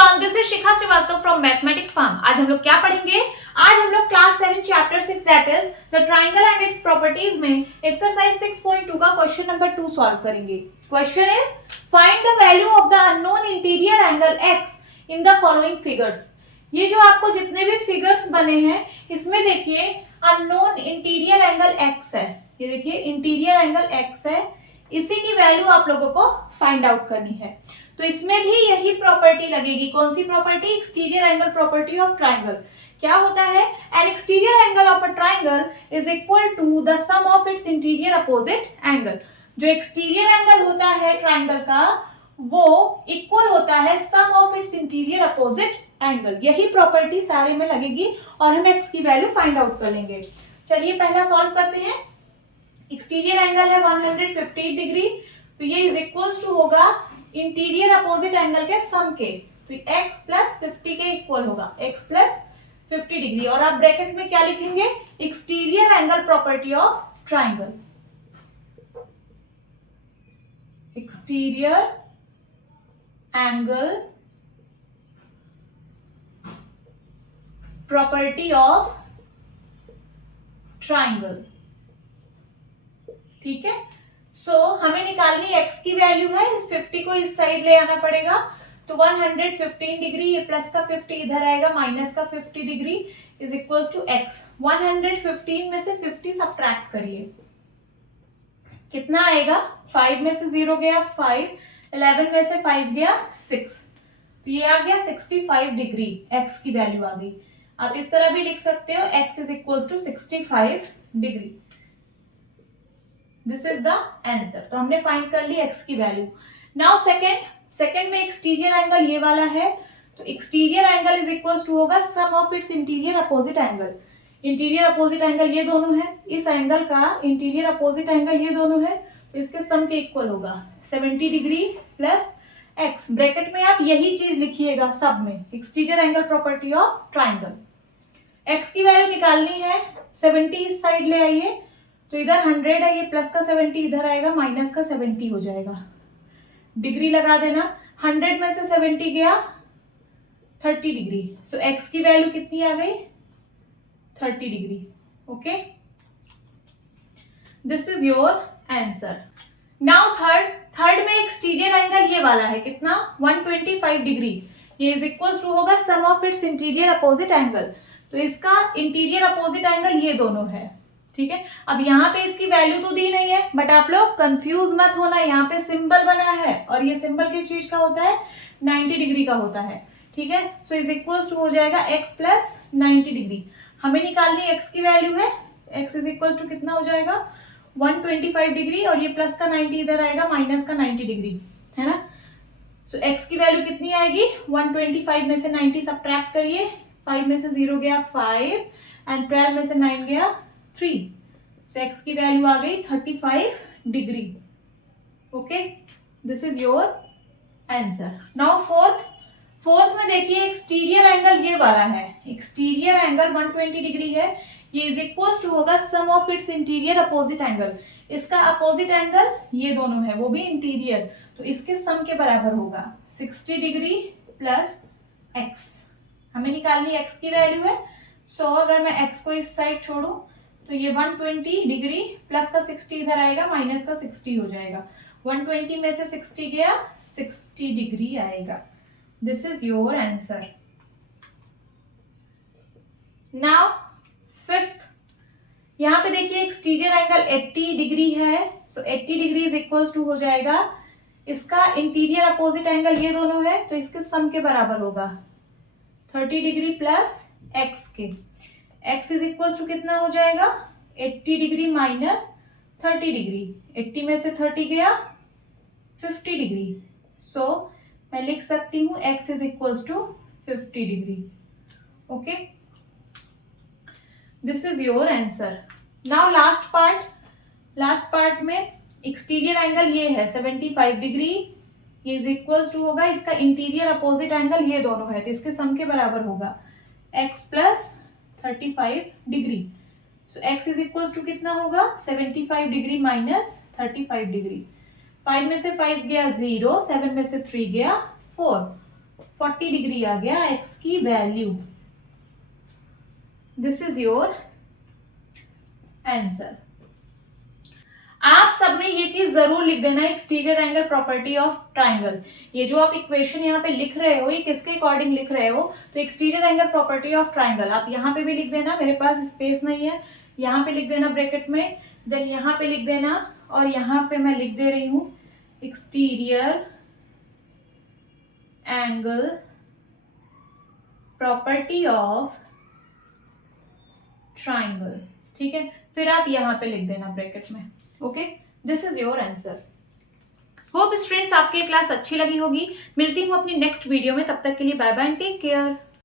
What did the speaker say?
Everyone, this is Shikha Srivastava from mathematics farm. आज हम लोग क्या पढ़ेंगे? आज हम लोग class 7 chapter 6 that is the triangle and its properties में एक्सरसाइज 6.2 का क्वेश्चन नंबर 2 सॉल्व करेंगे। Question is find the value of the unknown interior angle x in the following figures. ये जो आपको जितने भी फिगर्स बने हैं इसमें देखिए अननोन इंटीरियर एंगल x है। ये देखिए इंटीरियर एंगल x है, इसी की वैल्यू आप लोगों को फाइंड आउट करनी है। तो इसमें भी यही प्रॉपर्टी लगेगी। कौन सी property? Exterior angle property of triangle. क्या होता है? An exterior angle of a triangle is equal to the sum of its interior opposite angle. जो एक्सटीरियर एंगल होता है ट्राइंगल का वो इक्वल होता है sum of its interior opposite angle. यही प्रॉपर्टी सारे में लगेगी और हम एक्स की वैल्यू फाइंड आउट कर लेंगे। चलिए पहला सॉल्व करते हैं। एक्सटीरियर एंगल है 150 डिग्री, तो ये इज इक्वल्स टू होगा इंटीरियर अपोजिट एंगल के सम के। तो x प्लस 50 के इक्वल होगा, x प्लस 50 डिग्री। और आप ब्रैकेट में क्या लिखेंगे? Exterior angle property of triangle. Exterior angle property of triangle. ठीक है, सो हमें निकालनी x की वैल्यू है। इस 50 को इस साइड ले आना पड़ेगा, तो 115 डिग्री, ये प्लस का 50 इधर आएगा, माइनस का 50 degree is equals to x। 115 में से 50 सब्ट्रैक्ट करिए, कितना आएगा? 5 में से 0 गया 5, 11 में से 5 गया 6, तो ये आ गया 65 डिग्री। x की वैल्यू आ गई। आप इस तरह भी लिख सकते हो, x is equals to 65 degree. This is the answer. तो हमने फाइंड कर ली x की वैल्यू। नाउ सेकंड में एक्सटीरियर एंगल ये वाला है, तो exterior angle is equals to होगा sum of its interior opposite angle. Interior opposite angle ये दोनों है, इस एंगल का इंटीरियर अपोजिट एंगल ये दोनों है, तो इसके सम के इक्वल होगा 70 डिग्री प्लस x। ब्रैकेट में आप यही चीज लिखिएगा सब में, exterior angle property of triangle. x की वैल्यू निकालनी है, 70 इस साइड ले आइए, तो इधर 100 है, ये प्लस का 70 इधर आएगा, माइनस का 70 हो जाएगा। डिग्री लगा देना, 100 में से 70 गया 30 डिग्री। सो x की वैल्यू कितनी आ गई? 30 degree. Okay, this is your answer. Now third में एक्सटीरियर एंगल ये वाला है, कितना? 125 डिग्री। ये इज इक्वल्स टू होगा sum of its interior opposite angle. तो इसका इंटीरियर अपोजिट एंगल ये दोनों है। ठीक है, अब यहाँ पे इसकी वैल्यू तो दी नहीं है, बट आप लोग कंफ्यूज मत होना, यहाँ पे सिंबल बना है और ये सिंबल किस चीज का होता है? 90 डिग्री का होता है। ठीक है, सो इज इक्वल्स टू हो जाएगा x प्लस 90 डिग्री। हमें निकालनी x की वैल्यू है, x इज इक्वल्स टू कितना हो जाएगा? 125 डिग्री, और ये प्लस का 90 इधर आएगा, माइनस का 90 डिग्री, है ना। सो x की वैल्यू कितनी आएगी? 125 में से 90 सब्ट्रैक्ट करिए, 5 में से 0 गया 5 एंड 12 में से 9 गया 3। सो x की वैल्यू आ गई 35 degree. Okay, this is your answer. Now fourth में देखिए एक्सटीरियर एंगल ये वाला है। एक्सटीरियर एंगल 120 डिग्री है, ये इज इक्वल्स टू होगा sum of its interior opposite angle. इसका अपोजिट एंगल ये दोनों है, वो भी इंटीरियर, तो इसके सम के बराबर होगा 60 डिग्री प्लस x। हमें निकालनी x की वैल्यू है। सो अगर मैं x को इस साइड छोड़ू तो ये 120 डिग्री प्लस का 60 इधर आएगा, माइनस का 60 हो जाएगा। 120 में से 60 गया, 60 डिग्री आएगा। This is your answer. Now fifth, यहाँ पे देखिए एक्सटीरियर एंगल 80 डिग्री है, सो 80 डिग्री इज इक्वल्स टू हो जाएगा इसका इंटीरियर अपोजिट एंगल ये दोनों है, तो इसके सम के बराबर होगा 30 डिग्री प्लस x के। x इज इक्वल्स टू कितना हो जाएगा? 80 डिग्री माइनस 30 डिग्री। 80 में से 30 गया 50 डिग्री। सो मैं लिख सकती हूँ x is equals to 50 degree. Okay, this is your answer. Now last part में एक्सटीरियर एंगल ये है 75 डिग्री, ये इज इक्वल्स टू होगा इसका इंटीरियर अपोजिट एंगल ये दोनों है, तो इसके सम के बराबर होगा x plus 35 degree. So x is equals to कितना होगा? 75 डिग्री माइनस 35 डिग्री। 5 में से 5 गया 0, 7 में से 3 गया 4, 40 डिग्री आ गया x की value. This is your answer. आप सब में ये चीज जरूर लिख देना, exterior angle property of triangle. ये जो आप इक्वेशन यहाँ पे लिख रहे हो, ये किसके अकॉर्डिंग लिख रहे हो? तो exterior angle property of triangle आप यहाँ पे भी लिख देना, मेरे पास स्पेस नहीं है, यहाँ पे लिख देना ब्रैकेट में, देन यहाँ पे लिख देना, और यहाँ पे मैं लिख दे रही हूँ exterior angle property of triangle. ठीक है, फिर आप यहाँ पे लिख देना ब्रैकेट में। Okay, this is your answer. Hope students आपकी क्लास अच्छी लगी होगी। मिलती हूँ अपनी नेक्स्ट वीडियो में, तब तक के लिए bye bye and take care.